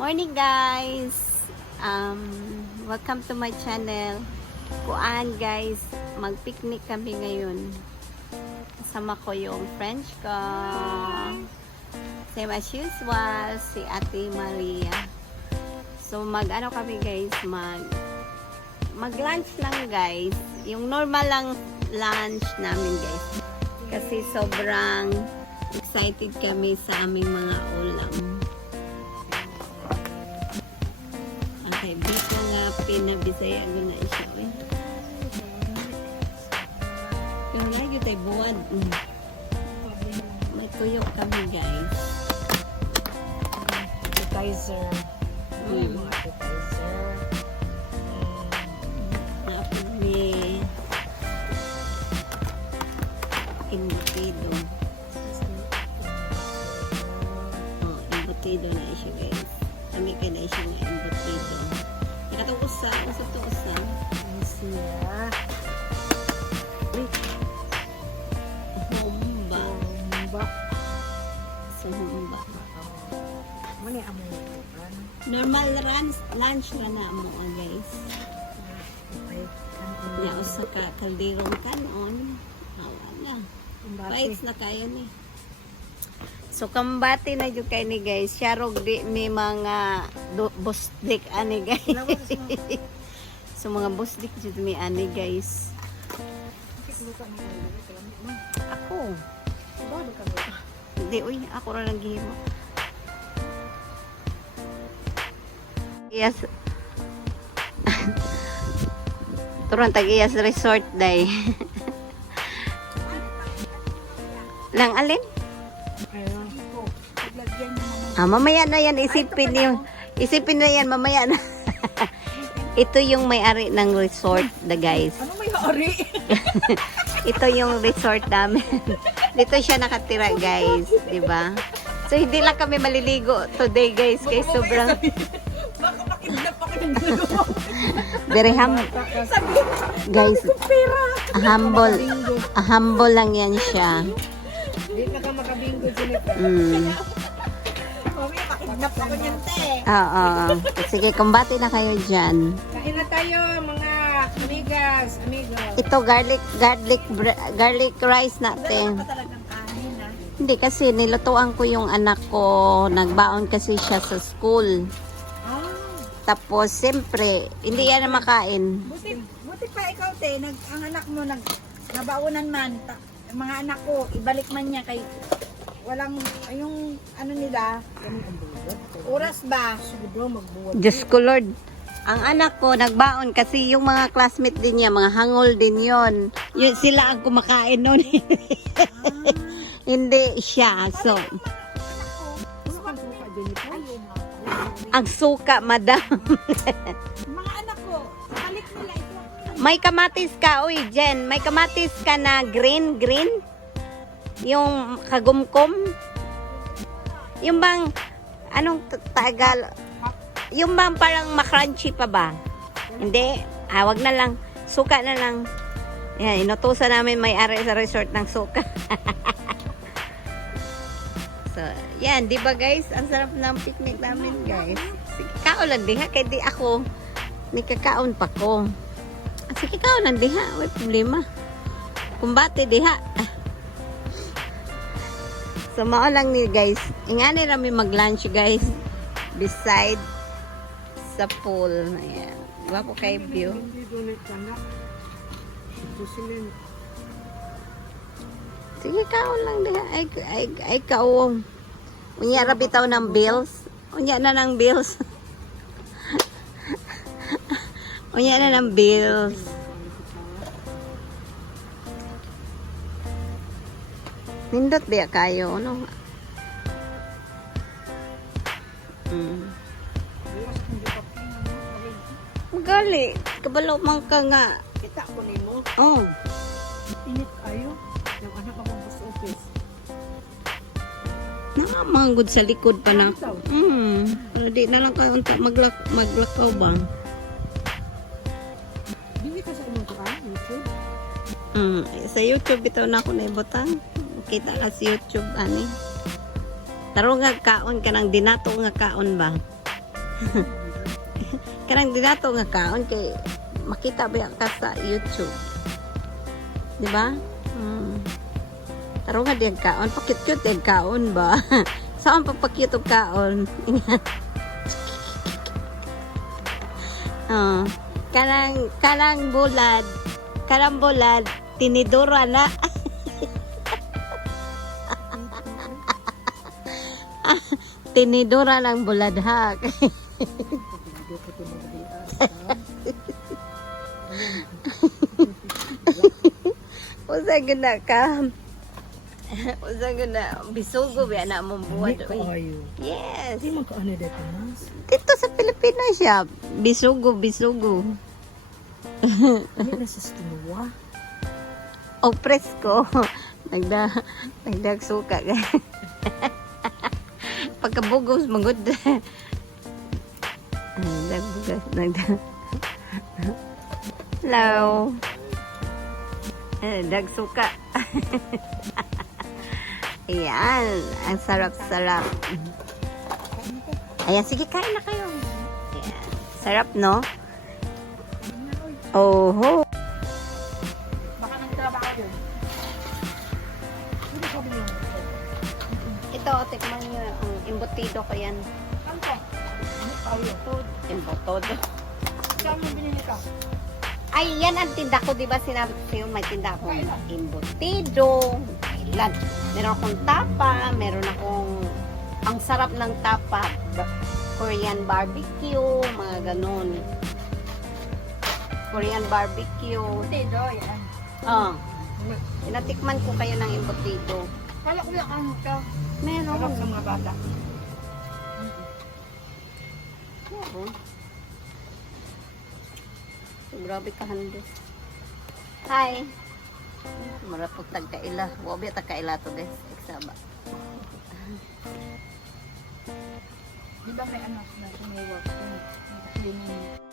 Morning guys! Um, welcome to my channel. Kuan guys, mag-picnic kami ngayon. Kasama ko yung French ko. Same as usual, si Ate Maria. So mag-ano kami guys, mag mag-lunch lang guys. Yung normal lang lunch namin guys. Kasi sobrang excited kami sa aming mga ulam. Dito nga pinabisaya ko na siya. Eh. Yung lagi tayo buwan. Mm. Matuyok kami guys. appetizer. Mm. Mga appetizer. Normal lunch, lunch na na mo ah, guys. Nya usa ka kalderong kanon. Hawa na. Bites na kaya ni. So kambati na jud kay ni guys. Syarog di ni mga do, busdik ani guys. so mga busdik jud mi ani guys. Ako. Hindi, uy, ako ra lang gihimo. Yes. Turon tag iyas resort day. Lang alin? Ah, mamaya na yan isipin niyo. Isipin na yan mamaya na. Ito yung may-ari ng resort, the guys. Ano may ari? Ito yung resort namin. Dito siya nakatira, guys. 'Di ba? So, hindi lang kami maliligo today, guys. Kaya sobrang very hum guys, humble. Humble lang yan siya. Mm. Oo. Sige, kumbati na kayo dyan. Kain na tayo mga amigas, amigos. Ito, garlic, garlic, garlic rice natin. ha. Hindi kasi nilutuan ko yung anak ko. Nagbaon kasi siya sa school. Ah, Tapos, siyempre, hindi yan na makain. buti, buti pa ikaw te, nag, ang anak mo nag nabaunan man, ta, mga anak ko, ibalik man niya kay walang yung ano nila oras ba Diyos ko Lord. Ang anak ko nagbaon kasi yung mga classmate din niya, mga hangol din yon. Yun, sila ang kumakain noon. Hindi siya. So, ang suka, madam. mga anak ko balik nila ito May kamatis ka, uy, Jen. May kamatis ka na green, green. Yung kagumkom. Yung bang, anong tagal? Yung bang parang makrunchy pa ba? Hindi. Ah, wag na lang. Suka na lang. Yan, inutusan namin may-ari sa resort ng suka. so, yan, di ba guys? Ang sarap ng picnic namin, guys. Sige, kaon lang diha, kay di ako. May kakaon pa ko. Sige, kaon lang diha. May problema. Kumbate diha. So, mao lang ni guys. Ingani rami mag-lunch, guys. Beside sa pool. Ayan. Wapo kay view. hindi doon anak Busilin. Sige, kaon lang diha. Ay, ay, ay kaon. Unya ra bitaw ng bills. Unya na ng bills. Unya na ng bills. Nindot biya kayo, ano? Mm. Gali, kabalo man ka nga. kita ko nimo Oh, nangamanggod sa likod pa na. Hmm, di na lang ka unta maglak maglakaw ba? Dili ka sa umuto ka, YouTube? Hmm, sa YouTube ito na ako naibutang. Kita ka sa YouTube ani. Taro nga kaon kanang dinato nga kaon ba? kanang dinato nga kaon kay makita ba ka sa YouTube. Di ba? Hmm. Taro nga diyang kaon, pakit-cute diyang kaon ba? Saan pa pakit og kaon? oh, kanang kanang bulad, kanang bulad tinidora na. tinidora ng buladhak. Usa gina ka. Usa gina bisugo ba na mong buwan. Hindi kayo. Yes. Hindi mo ka ano dito, mas. Dito sa Pilipinas siya. Bisugo, bisugo. Hindi na sa stinuwa. O presko. Nagda, nagdag suka. Pagkabugos, magod. Nagdag bugas, nagdag. Hello. Nagdag suka. Ayan, ang sarap-sarap. Ayan, sige, kain na kayo. Ayan. Sarap, no? Oh, Baka nagtrabaho bilhin. Ito, tikman nyo ang embutido ko yan. Ano to? Food. Embotodo. Saan mo binili ka? Ay, yan ang tinda ko, di ba? Sinabi ko sa'yo, may tinda akong embutido. Ilan? Meron akong tapa, meron akong ang sarap ng tapa. Korean barbecue, mga ganun. Korean barbecue. Potato, yan. Ah. Tinatikman ko kayo ng embutido. Kala ko lang ano ka. Meron. Sarap sa mga bata. Meron. So, grabe ka. Hi. Marapot tagkaila. Wabi tagkaila to guys. Eksaba. Di ba may ano may work? May cleaning.